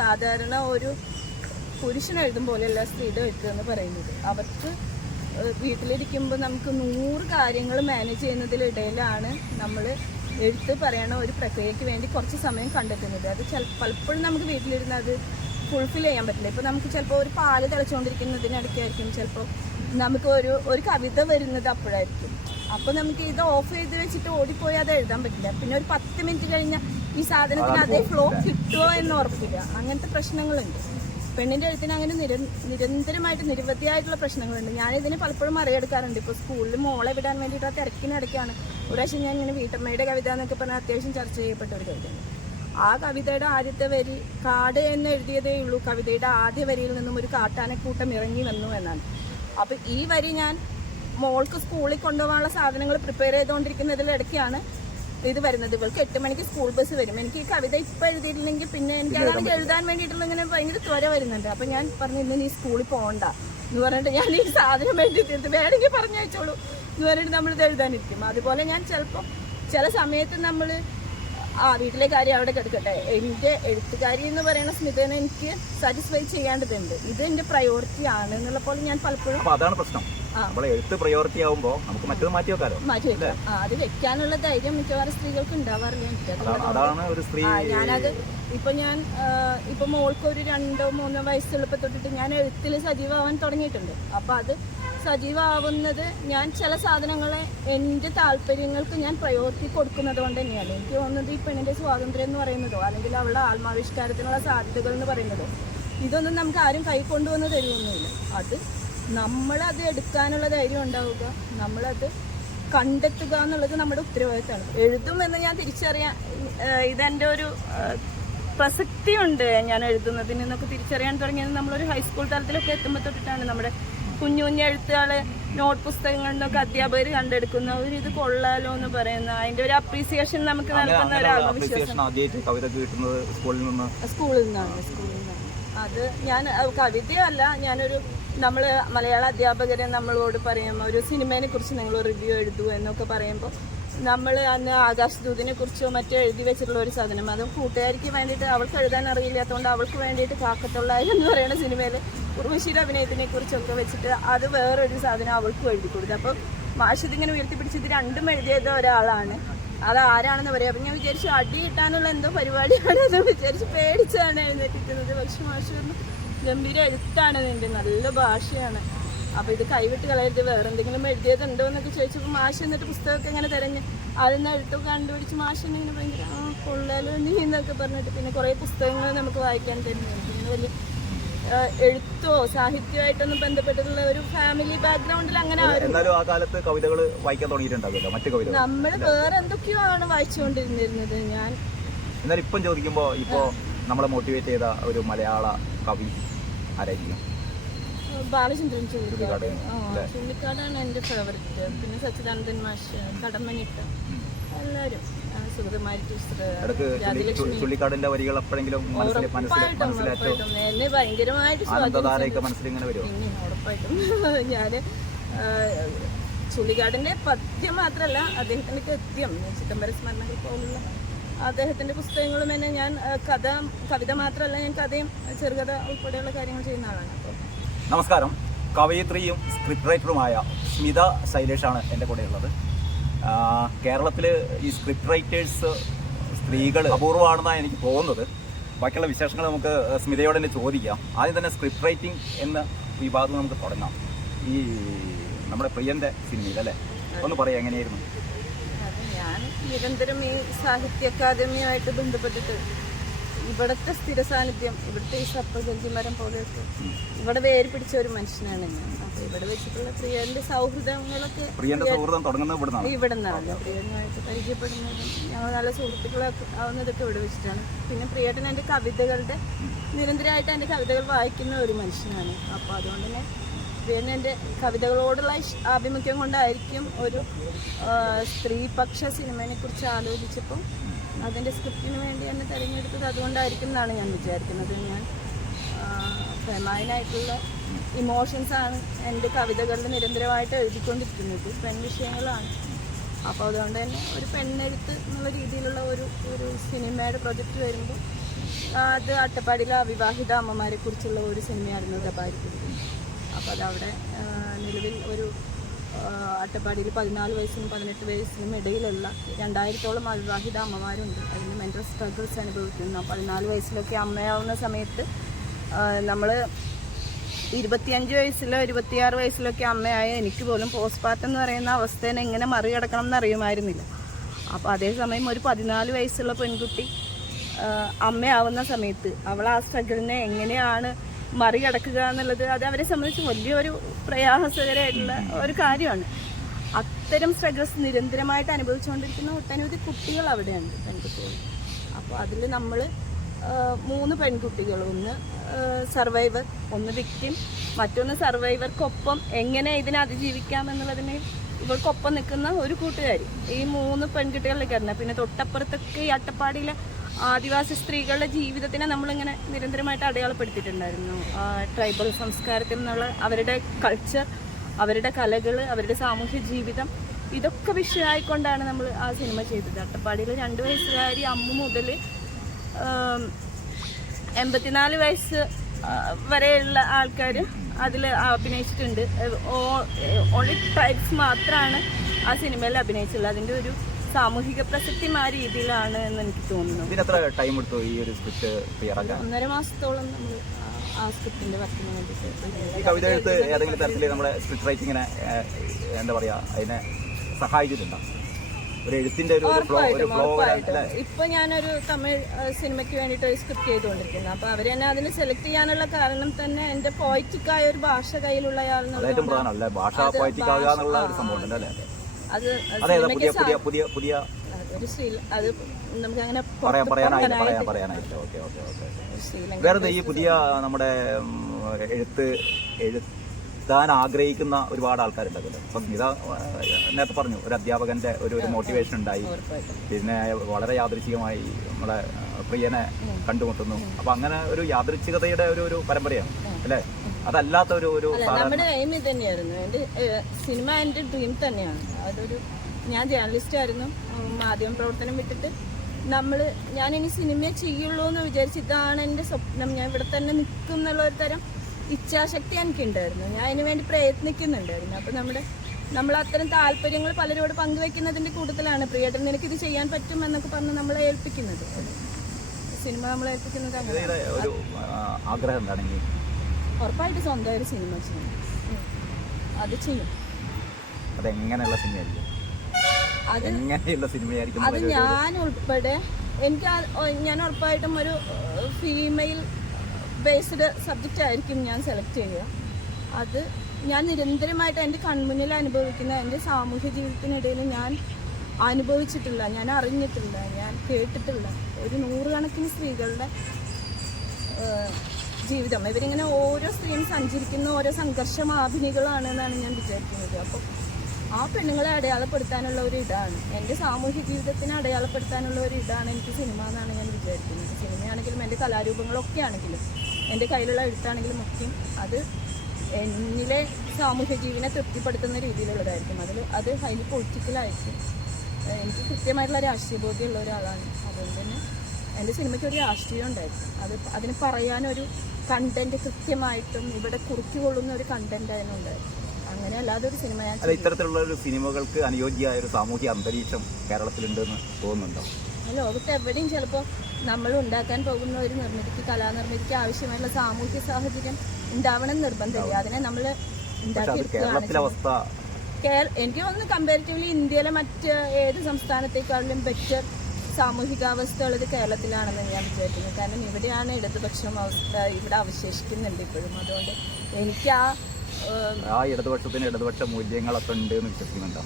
സാധാരണ ഒരു പുരുഷൻ എഴുതും പോലെയല്ല സ്ത്രീയുടെ എഴുത്ത് എന്ന് പറയുന്നത്. അവർക്ക് വീട്ടിലിരിക്കുമ്പോൾ നമുക്ക് 100 കാര്യങ്ങൾ മാനേജ് ചെയ്യുന്നതിലിടയിലാണ് നമ്മൾ എഴുത്ത് പറയണ ഒരു പ്രക്രിയയ്ക്ക് വേണ്ടി കുറച്ച് സമയം കണ്ടെത്തുന്നത്. അത് പലപ്പോഴും നമുക്ക് വീട്ടിലിരുന്ന് അത് ഫുൾഫിൽ ചെയ്യാൻ പറ്റില്ല. ഇപ്പോൾ നമുക്ക് ചിലപ്പോൾ ഒരു പാല് തിളച്ചുകൊണ്ടിരിക്കുന്നതിനിടയ്ക്കായിരിക്കും ചിലപ്പോൾ നമുക്ക് ഒരു കവിത വരുന്നത് അപ്പോഴായിരിക്കും. അപ്പോൾ നമുക്ക് ഇത് ഓഫ് ചെയ്ത് വെച്ചിട്ട് ഓടിപ്പോയി അത് എഴുതാൻ പറ്റില്ല. പിന്നെ ഒരു 10 മിനിറ്റ് കഴിഞ്ഞാൽ ഈ സാധനത്തിന് അതേ ഫ്ലോ കിട്ടുമോ എന്ന് ഉറപ്പില്ല. അങ്ങനത്തെ പ്രശ്നങ്ങളുണ്ട്. പെണ്ണിൻ്റെ എഴുത്തിന് അങ്ങനെ നിരന്തരമായിട്ട് നിരവധിയായിട്ടുള്ള പ്രശ്നങ്ങളുണ്ട്. ഞാനിതിനെ പലപ്പോഴും മറികടക്കാറുണ്ട്. ഇപ്പോൾ സ്കൂളിൽ മോളെ വിടാൻ വേണ്ടിയിട്ട് ആ തിരക്കിനിടയ്ക്കാണ് ഒരു പ്രാവശ്യം ഞാൻ ഇങ്ങനെ വീട്ടമ്മയുടെ കവിത എന്നൊക്കെ പറഞ്ഞാൽ അത്യാവശ്യം ചർച്ച ചെയ്യപ്പെട്ട ഒരു കവിതയാണ്. ആ കവിതയുടെ ആദ്യത്തെ വരി കാട് എന്ന് എഴുതിയതേ ഉള്ളൂ. കവിതയുടെ ആദ്യ വരിയിൽ നിന്നും ഒരു കാട്ടാനക്കൂട്ടം ഇറങ്ങി വന്നു എന്നാണ്. അപ്പോൾ ഈ വരി ഞാൻ മോൾക്ക് സ്കൂളിൽ കൊണ്ടുപോകാനുള്ള സാധനങ്ങൾ പ്രിപ്പയർ ചെയ്തുകൊണ്ടിരിക്കുന്നതിലിടയ്ക്കാണ് ഇത് വരുന്നത്. ഇവൾക്ക് 8 മണിക്ക് സ്കൂൾ ബസ് വരും. എനിക്ക് ഈ കവിത ഇപ്പം എഴുതിയിട്ടില്ലെങ്കിൽ പിന്നെ എനിക്ക് അതാണെങ്കിൽ എഴുതാൻ വേണ്ടിയിട്ടുള്ള ഇങ്ങനെ ഭയങ്കര ത്വര വരുന്നുണ്ട്. അപ്പം ഞാൻ പറഞ്ഞു ഇന്ന് നീ സ്കൂളിൽ പോകണ്ട എന്ന് പറഞ്ഞിട്ട് ഞാൻ ഈ സാധനം എഴുതി തീർത്ത് വേണമെങ്കിൽ പറഞ്ഞയച്ചോളൂ എന്ന് പറഞ്ഞിട്ട് നമ്മളിത് എഴുതാനിരിക്കും. അതുപോലെ ഞാൻ ചിലപ്പോൾ ചില സമയത്ത് നമ്മൾ വീട്ടിലെ കാര്യം അവിടെ കിടക്കട്ടെ, എൻ്റെ എഴുത്തുകാരി എന്ന് പറയുന്ന സ്മിതനെ എനിക്ക് സാറ്റിസ്ഫൈ ചെയ്യേണ്ടതുണ്ട്. ഇത് എൻ്റെ പ്രയോറിറ്റി ആണ് എന്നുള്ള പോലെ ഞാൻ പലപ്പോഴും അതാണ് പ്രശ്നം. എഴുത്ത് പ്രയോറിറ്റി ആവുമ്പോൾ നമുക്ക് മറ്റൊരു മാറ്റി വെക്കാം. അത് വെക്കാനുള്ള ധൈര്യം മിക്കവാറും സ്ത്രീകൾക്ക് ഉണ്ടാവാറില്ല. ഞാനത് ഇപ്പൊ മോൾക്ക് ഒരു 2-3 വയസ്സുള്ളപ്പോൾ തൊട്ടിട്ട് ഞാൻ എഴുത്തിൽ സജീവമാവാൻ തുടങ്ങിയിട്ടുണ്ട്. അപ്പൊ അത് സജീവമാവുന്നത് ഞാൻ ചില സാധനങ്ങളെ എൻ്റെ താല്പര്യങ്ങൾക്ക് ഞാൻ പ്രയോറിറ്റി കൊടുക്കുന്നത് കൊണ്ട് തന്നെയാണ്. എനിക്ക് തോന്നുന്നത് ഈ പെണ്ണിൻ്റെ സ്വാതന്ത്ര്യം എന്ന് പറയുന്നതോ അല്ലെങ്കിൽ അവളുടെ ആത്മാവിഷ്കാരത്തിനുള്ള സാധ്യതകൾ എന്ന് പറയുന്നതോ ഇതൊന്നും നമുക്ക് ആരും കൈ കൊണ്ടുവന്ന് തരുമൊന്നുമില്ല. അത് നമ്മളത് എടുക്കാനുള്ള ധൈര്യം ഉണ്ടാവുക, നമ്മളത് കണ്ടെത്തുക എന്നുള്ളത് നമ്മുടെ ഉത്തരവാദിത്തമാണ്. എഴുതുമെന്ന് ഞാൻ തിരിച്ചറിയാൻ ഇതെൻ്റെ ഒരു പ്രസക്തിയുണ്ട്. ഞാൻ എഴുതുന്നതിന് എന്നൊക്കെ തിരിച്ചറിയാൻ തുടങ്ങിയത് നമ്മളൊരു ഹൈസ്കൂൾ തലത്തിലൊക്കെ എത്തുമ്പോൾ തൊട്ടിട്ടാണ്. നമ്മുടെ കുഞ്ഞു എഴുത്തുകളെ നോട്ട് പുസ്തകങ്ങളിൽ നിന്നൊക്കെ അധ്യാപകർ കണ്ടെടുക്കുന്ന ഒരു ഇത് കൊള്ളാലോ എന്ന് പറയുന്ന അതിന്റെ ഒരു അപ്രീസിയേഷൻ നമുക്ക് നൽകുന്ന ഒരു ആത്മവിശ്വാസം സ്കൂളിൽ നിന്നാണ്. അത് ഞാൻ കവിതയല്ല, ഞാനൊരു നമ്മൾ മലയാള അധ്യാപകരെ നമ്മളോട് പറയുമ്പോൾ ഒരു സിനിമയെ കുറിച്ച് നിങ്ങൾ റിവ്യൂ എഴുതൂ എന്നൊക്കെ പറയുമ്പോൾ നമ്മൾ അന്ന് ആകാശദൂതിനെ കുറിച്ചോ മറ്റോ എഴുതി വെച്ചിട്ടുള്ള ഒരു സാധനം, അതും കൂട്ടുകാരിക്ക് വേണ്ടിയിട്ട് അവൾക്ക് എഴുതാൻ അറിയില്ലാത്തതുകൊണ്ട് അവൾക്ക് വേണ്ടിയിട്ട് കാക്കത്തൊള്ളായിരം എന്ന് പറയുന്ന സിനിമയിൽ ഉർവശിയുടെ അഭിനയത്തിനെ കുറിച്ചൊക്കെ വെച്ചിട്ട് അത് വേറൊരു സാധനം അവൾക്കും എഴുതി കൊടുത്തു. അപ്പോൾ മാഷിതിങ്ങനെ ഉയർത്തിപ്പിടിച്ച് ഇത് രണ്ടും എഴുതിയത് ഒരാളാണ്, അത് ആരാണെന്ന് പറയാം. അപ്പം ഞാൻ വിചാരിച്ചു അടി കിട്ടാനുള്ള എന്തോ പരിപാടിയാണ് എന്ന് വിചാരിച്ച് പേടിച്ചാണ് എഴുന്നേറ്റിരിക്കുന്നത്. പക്ഷെ മാഷ് പറഞ്ഞു ഗംഭീര എഴുത്താണ് നിൻ്റെ, നല്ല ഭാഷയാണ്, അപ്പോൾ ഇത് കൈവിട്ട് കളയരുത്, വേറെ എന്തെങ്കിലും എഴുതിയതുണ്ടോ എന്നൊക്കെ ചോദിച്ചപ്പോൾ മാഷ് എന്നിട്ട് പുസ്തകമൊക്കെ ഇങ്ങനെ തിരഞ്ഞ് അതിൽ എഴുത്തൊക്കെ കണ്ടുപിടിച്ച് മാഷിനെ ഇങ്ങനെ ഭയങ്കര കൊള്ളാലോ നീ എന്നൊക്കെ പറഞ്ഞിട്ട് പിന്നെ കുറേ പുസ്തകങ്ങൾ നമുക്ക് വായിക്കാൻ തരുന്നുണ്ട്. പിന്നെ വലിയ എഴുത്തോ സാഹിത്യമായിട്ടൊന്നും ബന്ധപ്പെട്ടിട്ടുള്ള ഒരു ഫാമിലി ബാക്ക്ഗ്രൗണ്ടിൽ അങ്ങനെ നമ്മൾ വേറെ എന്തൊക്കെയോ ആണ് വായിച്ചുകൊണ്ടിരുന്നിരുന്നത്. ഞാൻ എന്നാൽ ഇപ്പം ചോദിക്കുമ്പോൾ ഇപ്പോൾ നമ്മളെ മോട്ടിവേറ്റ് ചെയ്ത ഒരു മലയാള കവി ആരായിരിക്കും? ബാലചന്ദ്രൻ ചുള്ളിക്കാടാണ് എൻ്റെ ഫേവറേറ്റ്. പിന്നെ സച്ചിദാനന്ദൻ മാഷ്, കടമ്മനിട്ട, എല്ലാവരും, സുഗതകുമാരി ടീച്ചർ, ചുള്ളിക്കാടിന്റെ വരികൾ എപ്പോഴെങ്കിലും എന്നെ ഭയങ്കരമായിട്ട് പിന്നെ ഉറപ്പായിട്ടും ഞാൻ ചുള്ളിക്കാടിൻ്റെ പദ്യം മാത്രമല്ല അദ്ദേഹത്തിൻ്റെ ഗദ്യം, ചിദംബര സ്മരണകൾ പോലുള്ള അദ്ദേഹത്തിൻ്റെ പുസ്തകങ്ങളും തന്നെ ഞാൻ കവിത മാത്രമല്ല ഞാൻ കഥയും ചെറുകഥ ഉൾപ്പെടെയുള്ള കാര്യങ്ങൾ ചെയ്യുന്ന ആളാണ്. അപ്പോൾ നമസ്കാരം, കവയിത്രിയും സ്ക്രിപ്റ്റ് റൈറ്ററുമായ സ്മിത ശൈലേഷാണ് എൻ്റെ കൂടെ ഉള്ളത്. കേരളത്തിൽ ഈ സ്ക്രിപ്റ്റ് റൈറ്റേഴ്സ് സ്ത്രീകൾ അപൂർവമാണെന്നാണ് എനിക്ക് തോന്നുന്നത്. ബാക്കിയുള്ള വിശേഷങ്ങൾ നമുക്ക് സ്മിതയോട് തന്നെ ചോദിക്കാം. ആദ്യം തന്നെ സ്ക്രിപ്റ്റ് റൈറ്റിംഗ് എന്ന വിഭാഗം നമുക്ക് തുടങ്ങാം. ഈ നമ്മുടെ പ്രിയൻ്റെ സിനിമയിൽ അല്ലേ, ഒന്ന് പറയാം എങ്ങനെയായിരുന്നു? ഞാൻ നിരന്തരം ഈ സാഹിത്യ അക്കാദമിയുമായിട്ട് ബന്ധപ്പെട്ടിട്ട് ഇവിടുത്തെ സ്ഥിര സാന്നിധ്യം, ഇവിടുത്തെ ഈ സർപ്പഗഞ്ചിമരം പോലെയൊക്കെ ഇവിടെ വേര് പിടിച്ച ഒരു മനുഷ്യനാണ് ഞാൻ. അപ്പോൾ ഇവിടെ വെച്ചിട്ടുള്ള പ്രിയന്റെ സൗഹൃദങ്ങളൊക്കെ ഇവിടെ നിന്നാണ്. പ്രിയനുമായിട്ട് പരിചയപ്പെടുന്നതും ഞങ്ങൾ നല്ല സുഹൃത്തുക്കളൊക്കെ ആവുന്നതൊക്കെ ഇവിടെ വെച്ചിട്ടാണ്. പിന്നെ പ്രിയേട്ടൻ എൻ്റെ കവിതകളുടെ നിരന്തരമായിട്ട് എൻ്റെ കവിതകൾ വായിക്കുന്ന ഒരു മനുഷ്യനാണ്. അപ്പോൾ അതുകൊണ്ട് തന്നെ പ്രിയൻ എൻ്റെ കവിതകളോടുള്ള ആഭിമുഖ്യം കൊണ്ടായിരിക്കും ഒരു സ്ത്രീപക്ഷ സിനിമയെ കുറിച്ച് ആലോചിച്ചപ്പോൾ അതിൻ്റെ സ്ക്രിപ്റ്റിന് വേണ്ടി എന്നെ തിരഞ്ഞെടുത്തത് അതുകൊണ്ടായിരിക്കും എന്നാണ് ഞാൻ വിചാരിക്കുന്നത്. ഞാൻ ഫെമൈനായിട്ടുള്ള ഇമോഷൻസാണ് എൻ്റെ കവിതകളിൽ നിരന്തരമായിട്ട് എഴുതിക്കൊണ്ടിരിക്കുന്നത്, പെൺവിഷയങ്ങളാണ്. അപ്പോൾ അതുകൊണ്ട് തന്നെ ഒരു പെണ്ണെഴുത്ത് എന്നുള്ള രീതിയിലുള്ള ഒരു സിനിമയുടെ പ്രൊജക്റ്റ് വരുമ്പോൾ അത് അട്ടപ്പാടിയിലെ അവിവാഹിത അമ്മമാരെ കുറിച്ചുള്ള ഒരു സിനിമയായിരുന്നു ദബാരി കുരുവി. അപ്പോൾ അതവിടെ നിലവിൽ ഒരു അട്ടപ്പാടിയിൽ 14 വയസ്സിനും 18 വയസ്സിനും ഇടയിലുള്ള 2000-ഓളം അവിവാഹിത അമ്മമാരുണ്ട്. അതിന് മെൻ്റൽ സ്ട്രഗിൾസ് അനുഭവിക്കുന്നു. 14 വയസ്സിലൊക്കെ അമ്മയാവുന്ന സമയത്ത് നമ്മൾ 25 വയസ്സിലോ 26 വയസ്സിലൊക്കെ അമ്മയായ എനിക്ക് പോലും പോസ്റ്റ്മോർട്ടം എന്ന് പറയുന്ന അവസ്ഥേനെ എങ്ങനെ മറികടക്കണം എന്ന് അറിയുമായിരുന്നില്ല. അപ്പോൾ അതേസമയം ഒരു 14 വയസ്സുള്ള പെൺകുട്ടി അമ്മയാവുന്ന സമയത്ത് അവൾ ആ സ്ട്രഗിളിനെ എങ്ങനെയാണ് മറികടക്കുക എന്നുള്ളത് അത് അവരെ സംബന്ധിച്ച് വലിയൊരു പ്രയാസകരമായിട്ടുള്ള ഒരു കാര്യമാണ്. അത്തരം സ്ട്രഗിൾസ് നിരന്തരമായിട്ട് അനുഭവിച്ചുകൊണ്ടിരിക്കുന്ന ഒട്ടനവധി കുട്ടികൾ അവിടെയുണ്ട്, പെൺകുട്ടികൾ. അപ്പോൾ അതിൽ നമ്മൾ 3 പെൺകുട്ടികൾ, ഒന്ന് സർവൈവർ, ഒന്ന് വിക്ടിം, മറ്റൊന്ന് സർവൈവർക്കൊപ്പം എങ്ങനെ ഇതിനെ അതിജീവിക്കാം എന്നുള്ളതിന് ഇവർക്കൊപ്പം നിൽക്കുന്ന ഒരു കൂട്ടുകാരി. ഈ 3 പെൺകുട്ടികളിലേക്കായിരുന്നു. പിന്നെ തൊട്ടപ്പുറത്തൊക്കെ ഈ അട്ടപ്പാടിയിലെ ആദിവാസി സ്ത്രീകളുടെ ജീവിതത്തിനെ നമ്മളിങ്ങനെ നിരന്തരമായിട്ട് അടയാളപ്പെടുത്തിയിട്ടുണ്ടായിരുന്നു. ട്രൈബൽ സംസ്കാരത്തിൽ നിന്നുള്ള അവരുടെ കൾച്ചർ, അവരുടെ കലകൾ, അവരുടെ സാമൂഹ്യ ജീവിതം, ഇതൊക്കെ വിഷയമായിക്കൊണ്ടാണ് നമ്മൾ ആ സിനിമ ചെയ്തത്. അട്ടപ്പാടിയിൽ 2 വയസ്സുകാരി അമ്മ മുതൽ 84 വയസ്സ് വരെയുള്ള ആൾക്കാർ അതിൽ അഭിനയിച്ചിട്ടുണ്ട്. ഓൺലി ട്രൈബ്സ് മാത്രമാണ് ആ സിനിമയിൽ അഭിനയിച്ചുള്ളത്. അതിൻ്റെ ഒരു സാമൂഹിക പ്രസക്തി ആ രീതിയിലാണ് എന്ന് എനിക്ക് തോന്നുന്നു. 1.5 മാസത്തോളം നമ്മൾ ആ സ്ക്രിപ്റ്റിന്റെ വർക്കിന് വേണ്ടിയിട്ട്. ഈ കവിത എഴുത്ത് ഏതെങ്കിലും തരത്തിൽ നമ്മുടെ സ്ക്രിപ്റ്റ് റൈറ്റിങ്ങിനെ എന്താ പറയുക, അതിനെ സഹായിച്ചിട്ടുണ്ടോ? ഒരു എഴുത്തിന്റെ ഒരു ഇപ്പൊ ഞാനൊരു തമിഴ് സിനിമയ്ക്ക് വേണ്ടിയിട്ട് ഒരു സ്ക്രിപ്റ്റ് ചെയ്തുകൊണ്ടിരിക്കുന്നു. അപ്പൊ അവര് തന്നെ അതിന് സെലക്ട് ചെയ്യാനുള്ള കാരണം തന്നെ എന്റെ പോയിറ്റിക്കായ ഒരു ഭാഷ കയ്യിലുള്ള അത് നമുക്ക് അങ്ങനെ വേറെ ഈ പുതിയ നമ്മുടെ എഴുതാൻ ആഗ്രഹിക്കുന്ന ഒരുപാട് ആൾക്കാരുണ്ടാവില്ല. അപ്പം സ്മിത നേരത്തെ പറഞ്ഞു, ഒരു അധ്യാപകന്റെ ഒരു മോട്ടിവേഷൻ ഉണ്ടായി, പിന്നെ വളരെ യാദൃച്ഛികമായി നമ്മളെ പ്രിയനെ കണ്ടുമുട്ടുന്നു. അപ്പൊ അങ്ങനെ ഒരു യാദൃച്ഛികതയുടെ ഒരു പരമ്പരയാണ് അല്ലേ? അതല്ലാത്ത ഒരു നമ്മുടെ എയിം ഇത് തന്നെയായിരുന്നു. എൻ്റെ സിനിമ എൻ്റെ ഡ്രീം തന്നെയാണ്. അതൊരു ഞാൻ ജേർണലിസ്റ്റ് ആയിരുന്നു. മാധ്യമ പ്രവർത്തനം വിട്ടിട്ട് ഞാനിനി സിനിമയെ ചെയ്യുള്ളൂ എന്ന് വിചാരിച്ച് ഇതാണ് എൻ്റെ സ്വപ്നം, ഞാൻ ഇവിടെ തന്നെ നിൽക്കും എന്നുള്ള ഒരു തരം ഇച്ഛാശക്തി എനിക്കുണ്ടായിരുന്നു. ഞാൻ അതിന് വേണ്ടി പ്രയത്നിക്കുന്നുണ്ടായിരുന്നു. അപ്പം നമ്മൾ അത്തരം താല്പര്യങ്ങൾ പലരോട് പങ്കുവെക്കുന്നതിൻ്റെ കൂട്ടത്തിലാണ് പ്രിയേട്ടൻ നിനക്കിത് ചെയ്യാൻ പറ്റും എന്നൊക്കെ പറഞ്ഞ് നമ്മളെ ഏൽപ്പിക്കുന്നത്. സിനിമ നമ്മളെ ഏൽപ്പിക്കുന്നത് അങ്ങനെ. ഉറപ്പായിട്ട് സ്വന്തം ഒരു സിനിമ ചെയ്യും, അത് ചെയ്യും. അത് ഞാൻ ഉൾപ്പെടെ ഞാൻ ഉറപ്പായിട്ടും ഒരു ഫീമെയിൽ ബേസ്ഡ് സബ്ജക്റ്റ് ആയിരിക്കും ഞാൻ സെലക്ട് ചെയ്യുക. അത് ഞാൻ നിരന്തരമായിട്ട് എൻ്റെ കൺമുന്നിൽ അനുഭവിക്കുന്ന എൻ്റെ സാമൂഹ്യ ജീവിതത്തിനിടയിൽ ഞാൻ അനുഭവിച്ചിട്ടില്ല, ഞാൻ അറിഞ്ഞിട്ടില്ല, ഞാൻ കേട്ടിട്ടില്ല ഒരു 100 കണക്കിന് സ്ത്രീകളുടെ ജീവിതം. ഇവരിങ്ങനെ ഓരോ സ്ത്രീയും സഞ്ചരിക്കുന്ന ഓരോ സംഘർഷമാഭിനികളാണ് എന്നാണ് ഞാൻ വിചാരിക്കുന്നത്. അപ്പോൾ ആ പെണ്ണുങ്ങളെ അടയാളപ്പെടുത്താനുള്ള ഒരു ഇതാണ്, എൻ്റെ സാമൂഹ്യ ജീവിതത്തിനെ അടയാളപ്പെടുത്താനുള്ള ഒരു ഇതാണ് എനിക്ക് സിനിമ എന്നാണ് ഞാൻ വിചാരിക്കുന്നത്. സിനിമയാണെങ്കിലും എൻ്റെ കലാരൂപങ്ങളൊക്കെ ആണെങ്കിലും എൻ്റെ കയ്യിലുള്ള എഴുത്താണെങ്കിലും ഒക്കെ അത് എന്നിലെ സാമൂഹ്യ ജീവിനെ തൃപ്തിപ്പെടുത്തുന്ന രീതിയിലുള്ളതായിരിക്കും. അത് ഹൈലി പൊളിറ്റിക്കലായിരിക്കും. എനിക്ക് കൃത്യമായിട്ടുള്ള രാഷ്ട്രീയ ബോധ്യമുള്ള ഒരാളാണ്. അതുകൊണ്ട് തന്നെ എൻ്റെ സിനിമയ്ക്ക് ഒരു രാഷ്ട്രീയം ഉണ്ടായിരുന്നു. അതിന് പറയാനൊരു കണ്ടന്റ് കൃത്യമായിട്ടും ഇവിടെ കുറിക്കുകൊള്ളുന്ന ഒരു കണ്ടന്റ് അതിനുണ്ടായിരുന്നു. അങ്ങനെ അല്ലാതെ ഒരു സിനിമ ഇത്തരത്തിലുള്ള ഒരു സിനിമകൾക്ക് അനുയോജ്യമായ ഒരു സാമൂഹ്യ അന്തരീക്ഷം കേരളത്തിലുണ്ടെന്ന് തോന്നുന്നുണ്ടോ? ലോകത്ത് എവിടെയും ചിലപ്പോൾ നമ്മൾ ഉണ്ടാക്കാൻ പോകുന്ന ഒരു നിർമ്മിതിക്ക്, കലാനിർമ്മിതിക്ക് ആവശ്യമായിട്ടുള്ള സാമൂഹ്യ സാഹചര്യം ഉണ്ടാവണം നിർബന്ധമില്ല. അതിനെ നമ്മൾ ഉണ്ടാക്കിയെടുക്കുകയാണ്. എനിക്ക് തോന്നുന്നു കമ്പാരിറ്റീവ്ലി ഇന്ത്യയിലെ മറ്റ് ഏത് സംസ്ഥാനത്തേക്കാളും ബെറ്റർ സാമൂഹികാവസ്ഥ ഉള്ളത് കേരളത്തിലാണെന്ന് ഞാൻ വിചാരിക്കുന്നു. കാരണം ഇവിടെയാണ് ഇടതുപക്ഷം അവസ്ഥ ഇവിടെ അവശേഷിക്കുന്നുണ്ട് ഇപ്പോഴും. അതുകൊണ്ട് എനിക്ക് ഇടതുപക്ഷ മൂല്യങ്ങളൊക്കെ ഉണ്ട് എന്ന് വിശ്വസിക്കുന്നുണ്ടോ?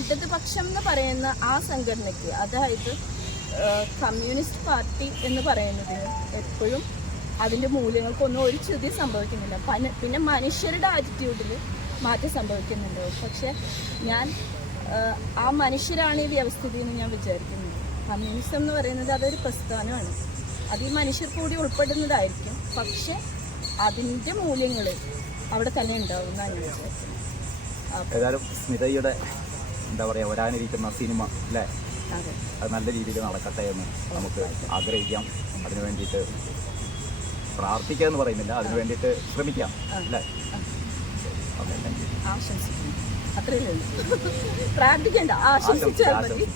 ഇടതുപക്ഷം എന്ന് പറയുന്ന ആ സംഘടനയ്ക്ക്, അതായത് കമ്മ്യൂണിസ്റ്റ് പാർട്ടി എന്ന് പറയുന്നതിന് എപ്പോഴും അതിൻ്റെ മൂല്യങ്ങൾക്കൊന്നും ഒരു ച്യുതി സംഭവിക്കുന്നില്ല. പിന്നെ മനുഷ്യരുടെ ആറ്റിറ്റ്യൂഡിൽ മാറ്റം സംഭവിക്കുന്നുണ്ട്. പക്ഷെ ഞാൻ ആ മനുഷ്യരാണ് ഈ വ്യവസ്ഥിതി എന്ന് ഞാൻ വിചാരിക്കുന്നത്. കമ്മ്യൂണിസം എന്ന് പറയുന്നത് അതൊരു പ്രസ്ഥാനമാണ്, അത് ഈ മനുഷ്യർ കൂടി ഉൾപ്പെടുന്നതായിരിക്കും. പക്ഷെ അതിൻ്റെ മൂല്യങ്ങൾ അവിടെ തന്നെ ഉണ്ടാവും എന്നാണ് ഞാൻ വിചാരിക്കുന്നത്. ഏതായാലും സ്മിതയുടെ എന്താ പറയുക, വരാനിരിക്കുന്ന സിനിമ അല്ലേ, അതെ. അത് നല്ല രീതിയിൽ നടക്കട്ടെ എന്ന് നമുക്ക് ആഗ്രഹിക്കാം. അതിനു വേണ്ടിയിട്ട് പ്രാർത്ഥിക്കുക എന്ന് പറയുന്നില്ല, അതിനു വേണ്ടിയിട്ട് ശ്രമിക്കാം അല്ലേ? Okay, thank you. ആശംസിക്കുന്നു, അത്രയല്ലേ ഉള്ളൂ. പ്രാർത്ഥിക്കേണ്ട, ആശംസിച്ചാൽ മതി.